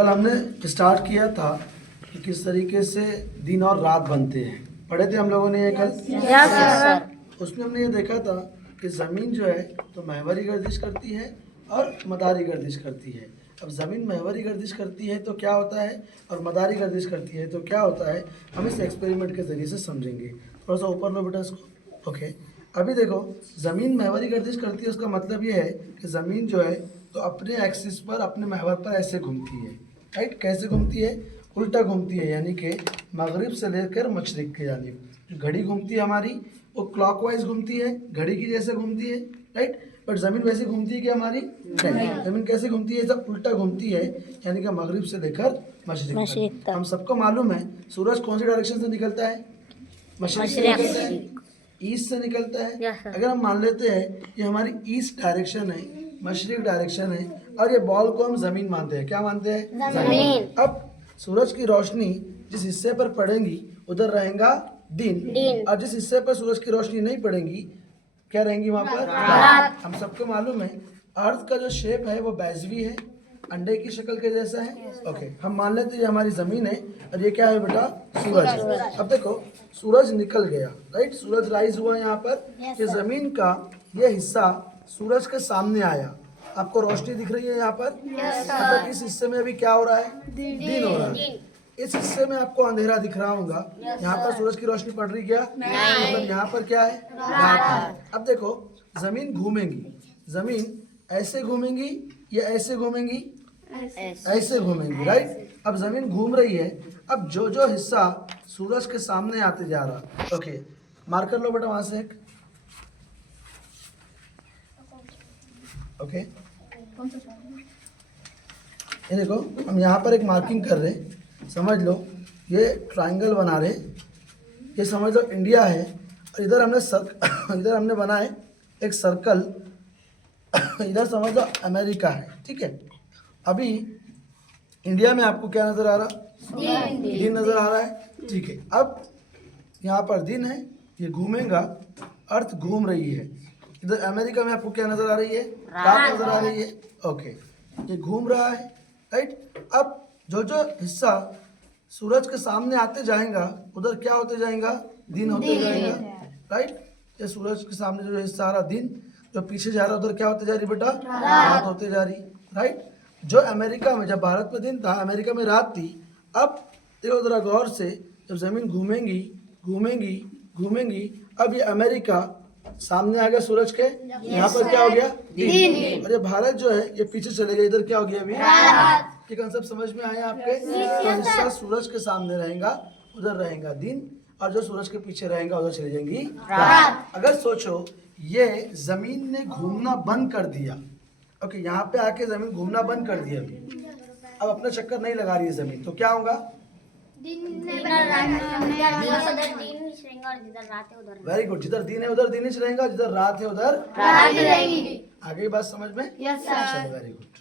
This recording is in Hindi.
कल हमने स्टार्ट किया था कि किस तरीके से दिन और रात बनते हैं। पढ़े थे हम लोगों ने ये कल। उसमें हमने ये देखा था कि ज़मीन जो है तो महवरी गर्दिश करती है और मदारी गर्दिश करती है। अब ज़मीन महवरी गर्दिश करती है तो क्या होता है और मदारी गर्दिश करती है तो क्या होता है, हम इस एक्सपेरिमेंट के ज़रिए से समझेंगे। थोड़ा सा ऊपर लो बेटा इसको। ओके, अभी देखो, ज़मीन महवरी गर्दिश करती है, उसका मतलब ये है कि ज़मीन जो है तो अपने एक्सिस पर, अपने महवर पर ऐसे घूमती है। राइट, कैसे घूमती है? उल्टा घूमती है, यानी कि मगरिब से लेकर मशरिक की जानिब जो घड़ी घूमती है हमारी, वो क्लॉकवाइज घूमती है, घड़ी की जैसे घूमती है। राइट, बट ज़मीन वैसे घूमती है कि हमारी नहीं। ज़मीन कैसे घूमती है? जब उल्टा घूमती है, यानी कि मगरिब से लेकर मशरिक तक। हम सबको मालूम है सूरज कौन सी डायरेक्शन से निकलता है? मशरिक से निकलता है, ईस्ट से निकलता है। अगर हम मान लेते हैं कि हमारी ईस्ट डायरेक्शन है, मशरिक डायरेक्शन है, और ये बॉल को हम ज़मीन मानते हैं। क्या मानते हैं? ज़मीन। अब सूरज की रोशनी जिस हिस्से पर पड़ेगी उधर रहेगा दिन, और जिस हिस्से पर सूरज की रोशनी नहीं पड़ेगी क्या रहेंगी वहाँ पर? रात। हम सबको मालूम है अर्थ का जो शेप है वो बैजवी है, अंडे की शक्ल के जैसा है। ओके, हम मान लेते हैं ये हमारी ज़मीन है और ये क्या है बेटा? सूरज। अब देखो, सूरज निकल गया। राइट, सूरज राइज हुआ यहाँ पर कि ज़मीन का ये हिस्सा सूरज के सामने आया। आपको रोशनी दिख रही है यहाँ पर? मतलब इस हिस्से में अभी क्या हो रहा है? दिन हो रहा है। इस हिस्से में आपको अंधेरा दिख रहा होगा। यहाँ पर सूरज की रोशनी पड़ रही क्या? मतलब यहाँ पर क्या है? रात है। अब देखो, ज़मीन घूमेंगी, ज़मीन ऐसे घूमेंगी या ऐसे घूमेंगी? ऐसे घूमेंगी। राइट, अब ज़मीन घूम रही है। अब जो जो हिस्सा सूरज के सामने आते जा रहा, ओके, मार्कर लो बेटा वहाँ से एक। ओके, ये देखो, हम यहाँ पर एक मार्किंग कर रहे हैं, समझ लो ये ट्रायंगल बना रहे, ये समझ लो इंडिया है, और इधर हमने इधर हमने बनाए एक सर्कल, इधर समझ लो अमेरिका है। ठीक है, अभी इंडिया में आपको क्या नज़र आ रहा? दिन नज़र आ रहा है। ठीक है, अब यहाँ पर दिन है, ये घूमेगा, अर्थ घूम रही है। इधर अमेरिका में आपको क्या नज़र आ रही है? रात नज़र आ रही है। ओके, ये घूम रहा है। राइट, अब जो जो हिस्सा सूरज के सामने आते जाएगा उधर क्या होते जाएगा? दिन होते जाएगा। राइट, ये सूरज के सामने जो हिस्सा आ रहा दिन, जो पीछे जा रहा उधर क्या होते जा रही बेटा? रात होते जा रही। राइट, जो अमेरिका में, जब भारत में दिन था अमेरिका में रात थी। अब देखो जरा गौर से, जब ज़मीन घूमेंगी घूमेंगी घूमेंगी, अब ये अमेरिका सामने आ गया सूरज के, यहाँ पर क्या हो गया? दिन। और ये भारत जो है ये पीछे चले गए, इधर क्या हो गया अभी? ये कंसेप्ट समझ में आया आपके? तो हिस्सा सूरज के सामने रहेगा उधर रहेगा दिन, और जो सूरज के पीछे रहेगा उधर चली जाएंगी रात। अगर सोचो ये ज़मीन ने घूमना बंद कर दिया, ओके, यहाँ पे आके ज़मीन घूमना बंद कर दिया, अभी अब अपना चक्कर नहीं लगा रही है ज़मीन, तो क्या होगा? वेरी गुड, जिधर दिन है उधर दिन ही रहेगा, जिधर रात है उधर रात रहेगी। आगे बात समझ में? Yes sir. Very good.